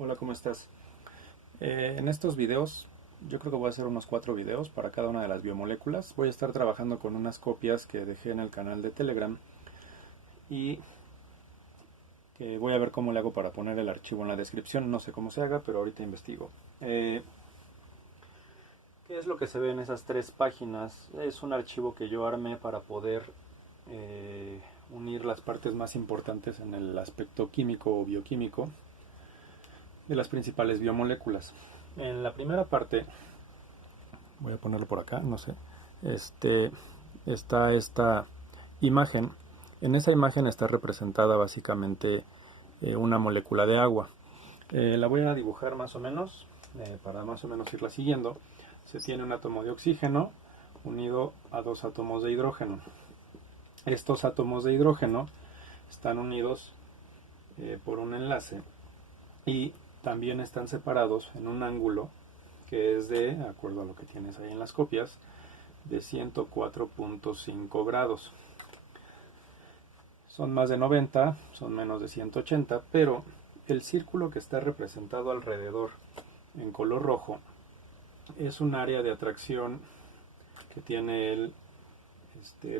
Hola, ¿cómo estás? En estos videos, yo creo que voy a hacer unos 4 videos para cada una de las biomoléculas. Voy a estar trabajando con unas copias que dejé en el canal de Telegram y que voy a ver cómo le hago para poner el archivo en la descripción. No sé cómo se haga, pero ahorita investigo. ¿Qué es lo que se ve en esas 3 páginas? Es un archivo que yo armé para poder unir las partes más importantes en el aspecto químico o bioquímico de las principales biomoléculas. En la primera parte, voy a ponerlo por acá, no sé, está esta imagen. En esa imagen está representada básicamente una molécula de agua. La voy a dibujar más o menos, para más o menos irla siguiendo. Se tiene un átomo de oxígeno unido a 2 átomos de hidrógeno. Estos átomos de hidrógeno están unidos por un enlace y también están separados en un ángulo que es de acuerdo a lo que tienes ahí en las copias, de 104.5 grados. Son más de 90, son menos de 180, pero el círculo que está representado alrededor en color rojo es un área de atracción que tiene el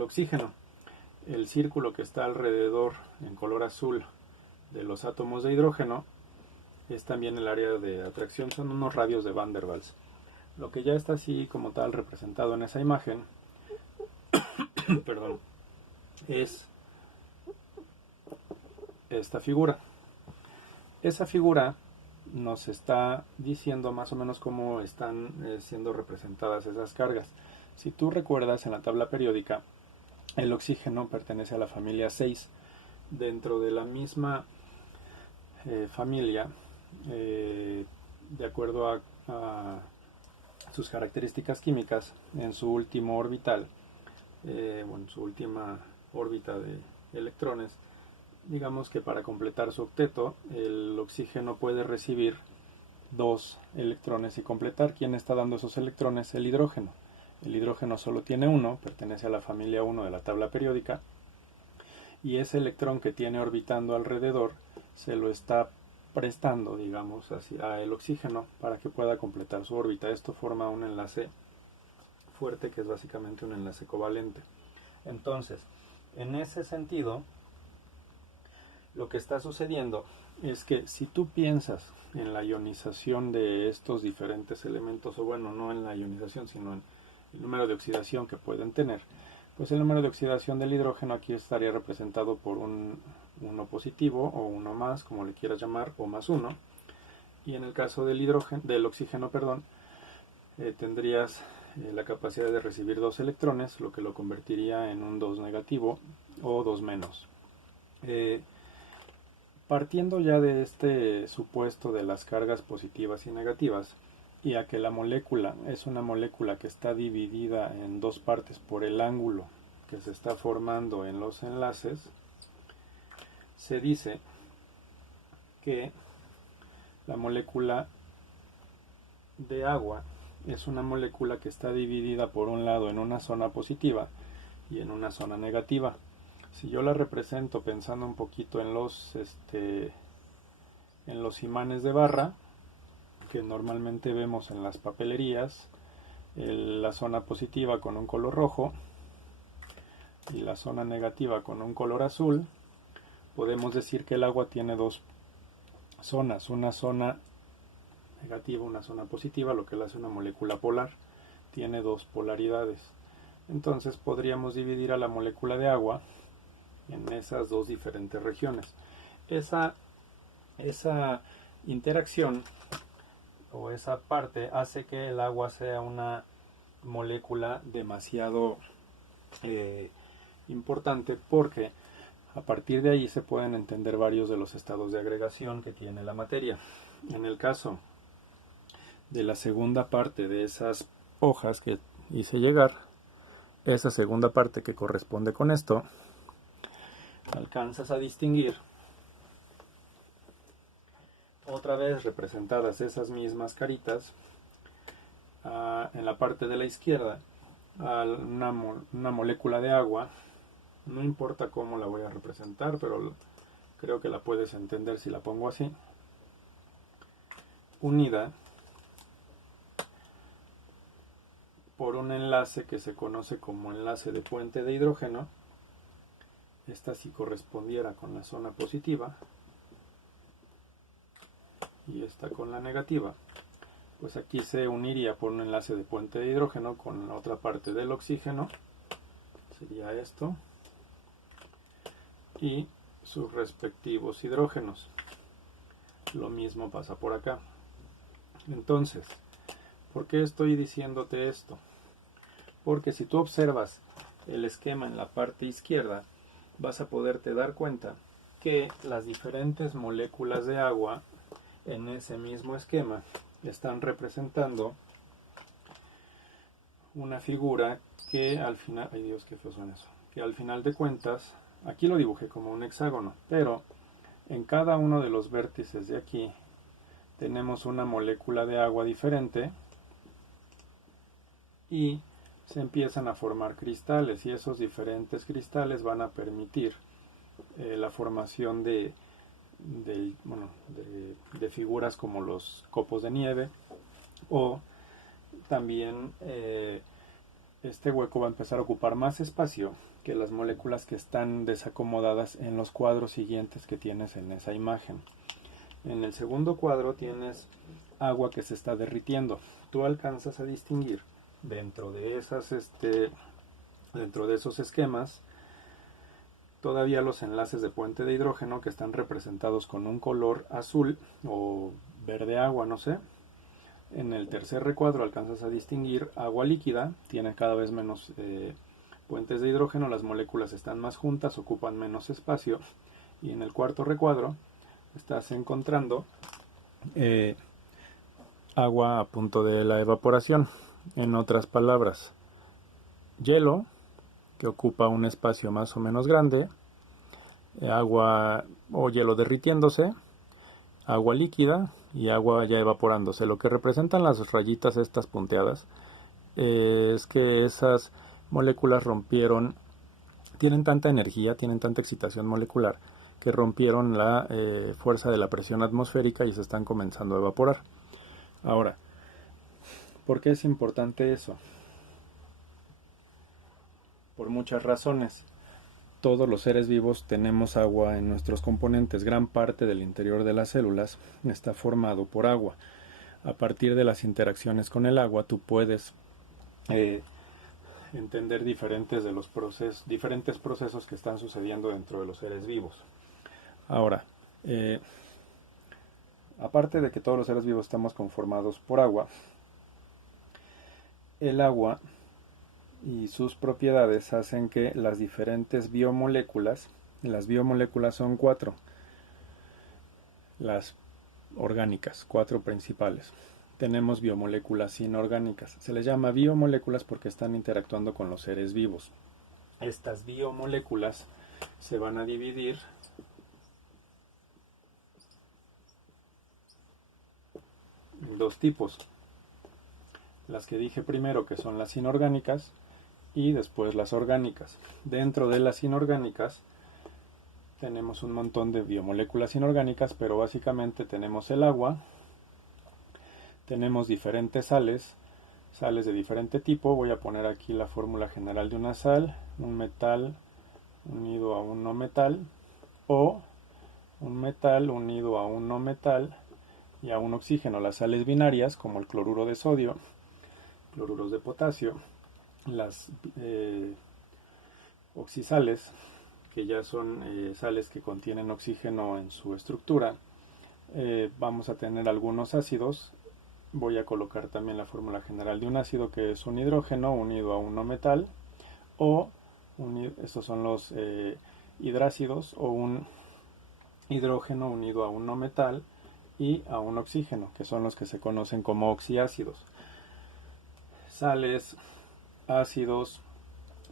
oxígeno. El círculo que está alrededor en color azul de los átomos de hidrógeno es también el área de atracción, son unos radios de Van der Waals. Lo que ya está así como tal representado en esa imagen perdón, es esta figura. Esa figura nos está diciendo más o menos cómo están siendo representadas esas cargas. Si tú recuerdas, en la tabla periódica, el oxígeno pertenece a la familia 6. Dentro de la misma familia, de acuerdo a sus características químicas, en su último orbital, en su última órbita de electrones, digamos que para completar su octeto, el oxígeno puede recibir 2 electrones y completar. ¿Quién está dando esos electrones? El hidrógeno. El hidrógeno solo tiene uno, pertenece a la familia 1 de la tabla periódica, y ese electrón que tiene orbitando alrededor se lo está prestando, digamos, hacia el oxígeno para que pueda completar su órbita. Esto forma un enlace fuerte que es básicamente un enlace covalente. Entonces, en ese sentido, lo que está sucediendo es que si tú piensas en la ionización de estos diferentes elementos, o bueno, no en la ionización, sino en el número de oxidación que pueden tener, pues el número de oxidación del hidrógeno aquí estaría representado por un 1 positivo o 1 más, como le quieras llamar, o más 1. Y en el caso del oxígeno, tendrías la capacidad de recibir 2 electrones, lo que lo convertiría en un 2 negativo o 2 menos. Partiendo ya de este supuesto de las cargas positivas y negativas, y a que la molécula es una molécula que está dividida en 2 partes por el ángulo que se está formando en los enlaces, se dice que la molécula de agua es una molécula que está dividida por un lado en una zona positiva y en una zona negativa. Si yo la represento pensando un poquito en los imanes de barra que normalmente vemos en las papelerías, la zona positiva con un color rojo y la zona negativa con un color azul, podemos decir que el agua tiene 2 zonas, una zona negativa, una zona positiva, lo que le hace una molécula polar, tiene 2 polaridades. Entonces podríamos dividir a la molécula de agua en esas 2 diferentes regiones. Esa interacción o esa parte hace que el agua sea una molécula demasiado importante, porque a partir de ahí se pueden entender varios de los estados de agregación que tiene la materia. En el caso de la segunda parte de esas hojas que hice llegar, esa segunda parte que corresponde con esto, alcanzas a distinguir otra vez representadas esas mismas caritas en la parte de la izquierda a una molécula de agua. No importa cómo la voy a representar, pero creo que la puedes entender si la pongo así. unida por un enlace que se conoce como enlace de puente de hidrógeno. Esta si correspondiera con la zona positiva y esta con la negativa, pues aquí se uniría por un enlace de puente de hidrógeno con la otra parte del oxígeno, sería esto, y sus respectivos hidrógenos. Lo mismo pasa por acá. Entonces, ¿por qué estoy diciéndote esto? Porque si tú observas el esquema en la parte izquierda, vas a poderte dar cuenta que las diferentes moléculas de agua en ese mismo esquema están representando una figura que al final, ay Dios, qué feo suena eso, que al final de cuentas, aquí lo dibujé como un hexágono, pero en cada uno de los vértices de aquí tenemos una molécula de agua diferente y se empiezan a formar cristales, y esos diferentes cristales van a permitir la formación de figuras como los copos de nieve, o también este hueco va a empezar a ocupar más espacio que las moléculas que están desacomodadas en los cuadros siguientes que tienes en esa imagen. En el segundo cuadro tienes agua que se está derritiendo. Tú alcanzas a distinguir dentro de esos esquemas todavía los enlaces de puente de hidrógeno que están representados con un color azul o verde agua, no sé. En el tercer recuadro alcanzas a distinguir agua líquida, tiene cada vez menos puentes de hidrógeno, las moléculas están más juntas, ocupan menos espacio. Y en el cuarto recuadro estás encontrando agua a punto de la evaporación. En otras palabras, hielo, que ocupa un espacio más o menos grande, agua o hielo derritiéndose, agua líquida y agua ya evaporándose. Lo que representan las rayitas estas punteadas es que esas moléculas rompieron, tienen tanta energía, tienen tanta excitación molecular, que rompieron la fuerza de la presión atmosférica y se están comenzando a evaporar. Ahora, ¿por qué es importante eso? Por muchas razones. Todos los seres vivos tenemos agua en nuestros componentes. Gran parte del interior de las células está formado por agua. A partir de las interacciones con el agua, tú puedes entender diferentes procesos que están sucediendo dentro de los seres vivos. Ahora, aparte de que todos los seres vivos estamos conformados por agua, el agua y sus propiedades hacen que las diferentes biomoléculas, las biomoléculas son 4, las orgánicas, 4 principales. Tenemos biomoléculas inorgánicas. Se les llama biomoléculas porque están interactuando con los seres vivos. Estas biomoléculas se van a dividir en dos tipos. Las que dije primero, que son las inorgánicas, y después las orgánicas. Dentro de las inorgánicas tenemos un montón de biomoléculas inorgánicas, pero básicamente tenemos el agua, tenemos diferentes sales de diferente tipo. Voy a poner aquí la fórmula general de una sal: un metal unido a un no metal, o un metal unido a un no metal y a un oxígeno. Las sales binarias, como el cloruro de sodio, cloruros de potasio, las oxisales, que ya son sales que contienen oxígeno en su estructura. Vamos a tener algunos ácidos. Voy a colocar también la fórmula general de un ácido, que es un hidrógeno unido a un no metal, o estos son los hidrácidos, o un hidrógeno unido a un no metal y a un oxígeno, que son los que se conocen como oxiácidos. Sales, ácidos,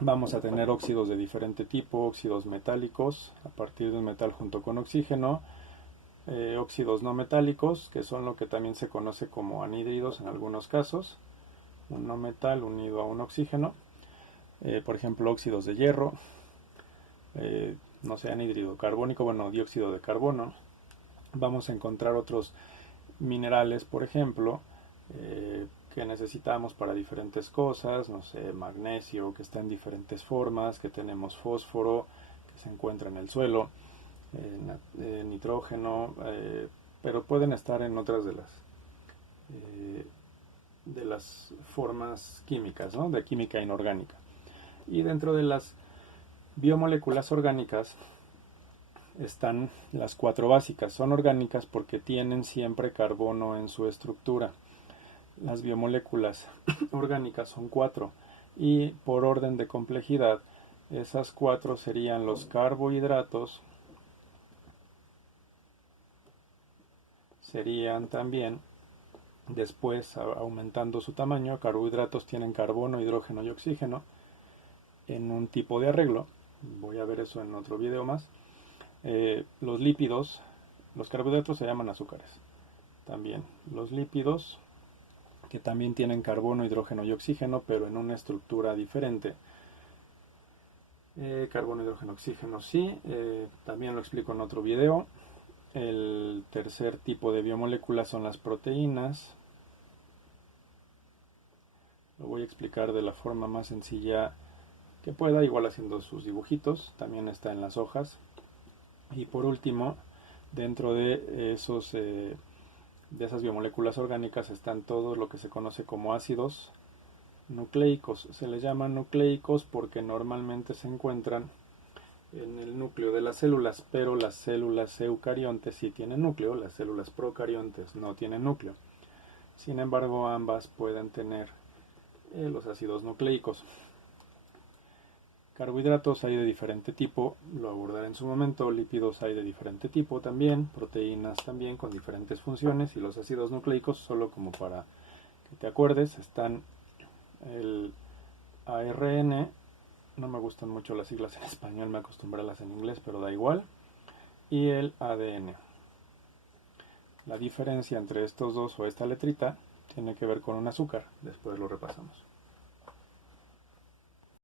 vamos a tener óxidos de diferente tipo, óxidos metálicos a partir de un metal junto con oxígeno, óxidos no metálicos, que son lo que también se conoce como anhídridos en algunos casos, un no metal unido a un oxígeno, por ejemplo óxidos de hierro, no sé, anhídrido carbónico, bueno, dióxido de carbono. Vamos a encontrar otros minerales, por ejemplo, que necesitamos para diferentes cosas, no sé, magnesio, que está en diferentes formas, que tenemos fósforo, que se encuentra en el suelo, nitrógeno, pero pueden estar en otras de las formas químicas, ¿no? De química inorgánica. Y dentro de las biomoléculas orgánicas están las 4 básicas. Son orgánicas porque tienen siempre carbono en su estructura. Las biomoléculas orgánicas son 4 y por orden de complejidad esas 4 serían los carbohidratos, serían también, después aumentando su tamaño, carbohidratos tienen carbono, hidrógeno y oxígeno en un tipo de arreglo. Voy a ver eso en otro video más. Los lípidos, los carbohidratos se llaman azúcares. También los lípidos, que también tienen carbono, hidrógeno y oxígeno, pero en una estructura diferente. Carbono, hidrógeno, oxígeno, sí. También lo explico en otro video. El tercer tipo de biomoléculas son las proteínas. Lo voy a explicar de la forma más sencilla que pueda, igual haciendo sus dibujitos. También está en las hojas. Y por último, dentro de esas biomoléculas orgánicas están todo lo que se conoce como ácidos nucleicos. Se les llama nucleicos porque normalmente se encuentran en el núcleo de las células, pero las células eucariontes sí tienen núcleo, las células procariontes no tienen núcleo. Sin embargo, ambas pueden tener los ácidos nucleicos. Carbohidratos hay de diferente tipo, lo abordaré en su momento. Lípidos hay de diferente tipo también, proteínas también con diferentes funciones, y los ácidos nucleicos, solo como para que te acuerdes, están el ARN, no me gustan mucho las siglas en español, me acostumbré a las en inglés, pero da igual, y el ADN. La diferencia entre estos dos o esta letrita tiene que ver con un azúcar, después lo repasamos.